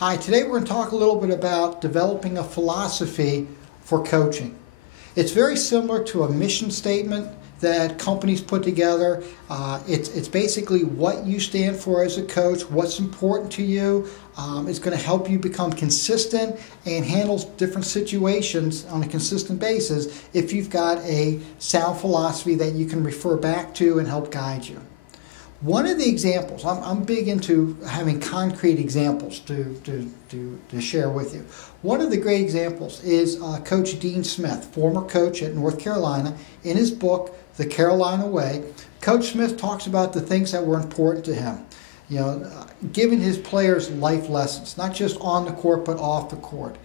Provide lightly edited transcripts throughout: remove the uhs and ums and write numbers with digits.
Hi, today we're going to talk a little bit about developing a philosophy for coaching. It's very similar to a mission statement that companies put together. It's basically what you stand for as a coach, what's important to you. It's going to help you become consistent and handle different situations on a consistent basis if you've got a sound philosophy that you can refer back to and help guide you. One of the examples, I'm big into having concrete examples to share with you. One of the great examples is Coach Dean Smith, former coach at North Carolina. In his book, The Carolina Way, Coach Smith talks about the things that were important to him. Giving his players life lessons, not just on the court but off the court.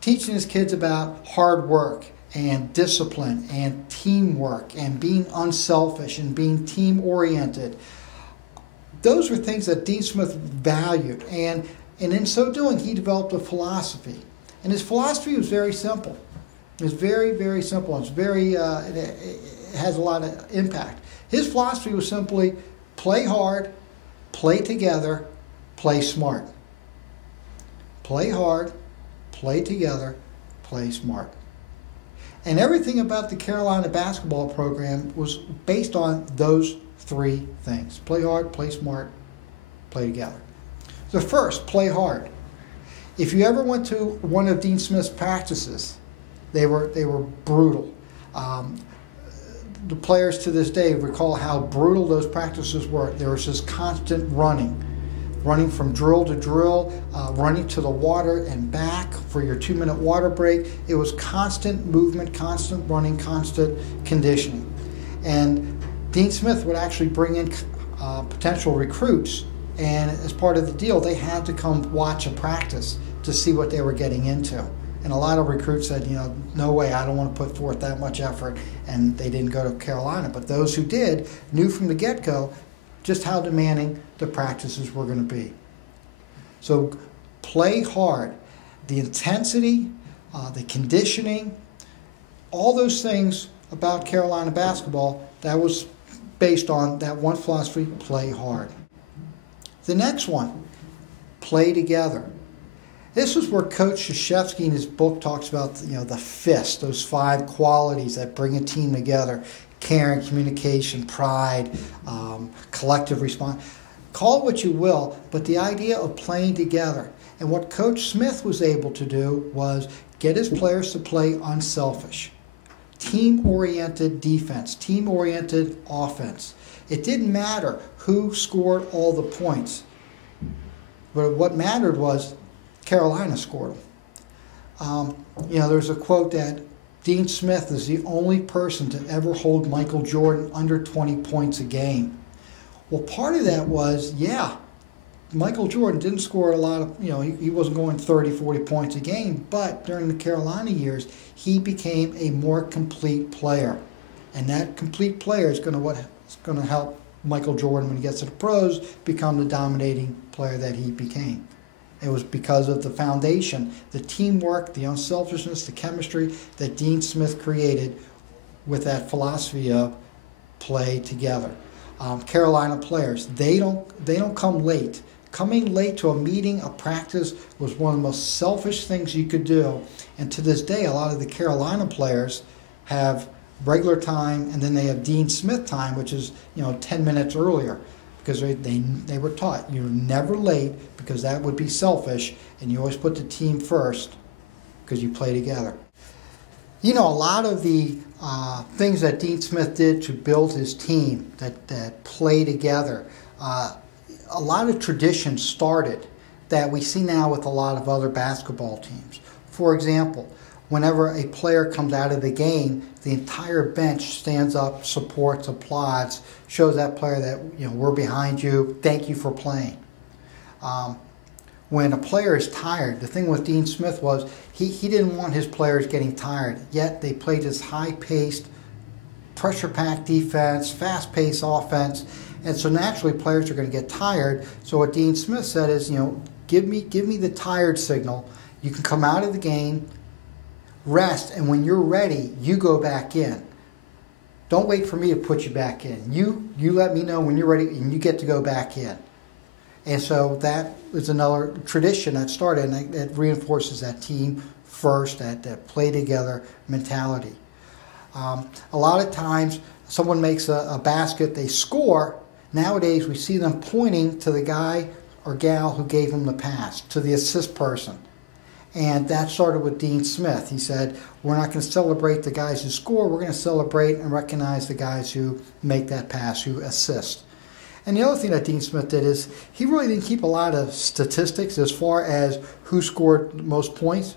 Teaching his kids about hard work and discipline and teamwork and being unselfish and being team-oriented. Those were things that Dean Smith valued, and in so doing, he developed a philosophy. And his philosophy was very simple. It was very, very simple. It has a lot of impact. His philosophy was simply play hard, play together, play smart. Play hard, play together, play smart. And everything about the Carolina basketball program was based on those three things. Play hard, play smart, play together. The first, play hard. If you ever went to one of Dean Smith's practices, they were brutal. The players to this day recall how brutal those practices were. There was just constant running from drill to drill, running to the water and back for your 2-minute water break. It was constant movement, constant running, constant conditioning. And Dean Smith would actually bring in potential recruits, and as part of the deal, they had to come watch a practice to see what they were getting into. And a lot of recruits said, no way, I don't want to put forth that much effort, and they didn't go to Carolina. But those who did knew from the get-go just how demanding the practices were going to be. So play hard. The intensity, the conditioning, all those things about Carolina basketball, that was based on that one philosophy, play hard. The next one, play together. This is where Coach Krzyzewski in his book talks about the FIST, those 5 qualities that bring a team together: caring, communication, pride, collective response. Call it what you will, but the idea of playing together. And what Coach Smith was able to do was get his players to play unselfish. Team-oriented defense, team-oriented offense. It didn't matter who scored all the points, but what mattered was Carolina scored them. There's a quote that Dean Smith is the only person to ever hold Michael Jordan under 20 points a game. Well, part of that was, Michael Jordan didn't score a lot of, he wasn't going 30, 40 points a game, but during the Carolina years, he became a more complete player. And that complete player is going to help Michael Jordan, when he gets to the pros, become the dominating player that he became. It was because of the foundation, the teamwork, the unselfishness, the chemistry that Dean Smith created with that philosophy of play together. Carolina players, they don't come late. Coming late to a meeting, a practice, was one of the most selfish things you could do. And to this day, a lot of the Carolina players have regular time, and then they have Dean Smith time, which is 10 minutes earlier, because they were taught you're never late, because that would be selfish, and you always put the team first because you play together. A lot of the things that Dean Smith did to build his team that play together, a lot of traditions started that we see now with a lot of other basketball teams. For example, whenever a player comes out of the game, the entire bench stands up, supports, applauds, shows that player that we're behind you, thank you for playing. When a player is tired, the thing with Dean Smith was he didn't want his players getting tired, yet they played this high-paced, pressure-packed defense, fast-paced offense, and so naturally players are going to get tired. So what Dean Smith said is, give me the tired signal. You can come out of the game, rest, and when you're ready, you go back in. Don't wait for me to put you back in. You let me know when you're ready, and you get to go back in. And so that is another tradition that started, and it reinforces that team first, that play together mentality. A lot of times, someone makes a basket, they score. Nowadays, we see them pointing to the guy or gal who gave them the pass, to the assist person. And that started with Dean Smith. He said, we're not going to celebrate the guys who score, we're going to celebrate and recognize the guys who make that pass, who assist. And the other thing that Dean Smith did is he really didn't keep a lot of statistics as far as who scored the most points.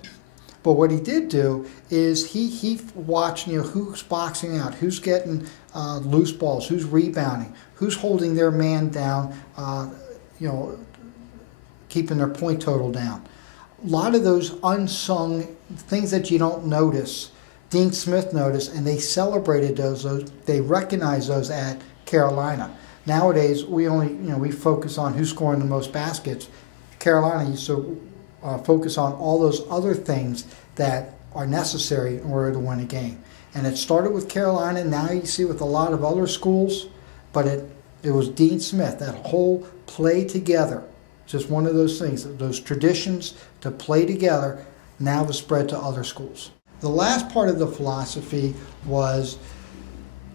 But what he did do is he watched, who's boxing out, who's getting loose balls, who's rebounding, who's holding their man down, keeping their point total down. A lot of those unsung things that you don't notice, Dean Smith noticed, and they celebrated those. They recognized those at Carolina. Nowadays, we focus on who's scoring the most baskets. Carolina used to focus on all those other things that are necessary in order to win a game. And it started with Carolina. Now you see with a lot of other schools, but it was Dean Smith, that whole play together. Just one of those things, those traditions to play together now have spread to other schools. The last part of the philosophy was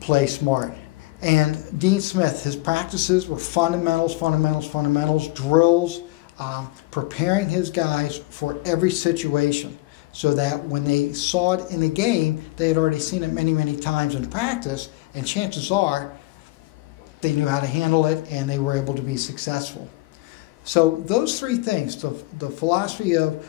play smart. And Dean Smith, his practices were fundamentals, drills, preparing his guys for every situation so that when they saw it in a game, they had already seen it many, many times in practice, and chances are they knew how to handle it and they were able to be successful. So those three things, the philosophy of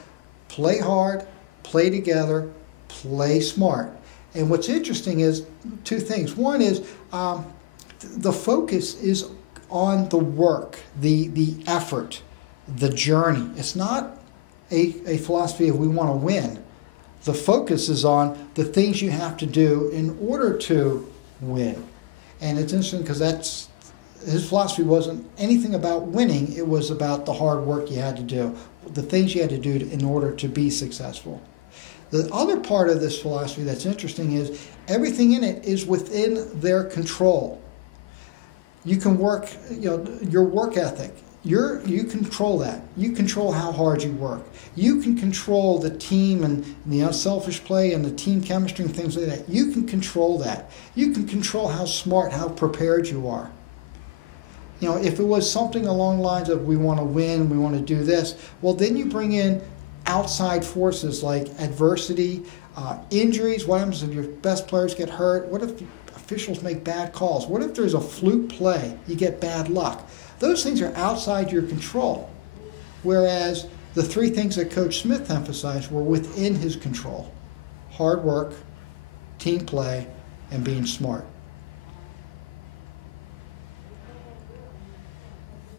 play hard, play together, play smart. And what's interesting is two things. One is the focus is on the work, the effort, the journey. It's not a philosophy of we want to win. The focus is on the things you have to do in order to win. And it's interesting because his philosophy wasn't anything about winning. It was about the hard work you had to do, the things you had to do in order to be successful. The other part of this philosophy that's interesting is everything in it is within their control. You can work, your work ethic. You control that. You control how hard you work. You can control the team and the unselfish play and the team chemistry and things like that. You can control that. You can control how smart, how prepared you are. If it was something along the lines of we want to win, we want to do this, well, then you bring in outside forces like adversity, injuries. What happens if your best players get hurt? What if officials make bad calls? What if there's a fluke play? You get bad luck. Those things are outside your control. Whereas the three things that Coach Smith emphasized were within his control: hard work, team play, and being smart.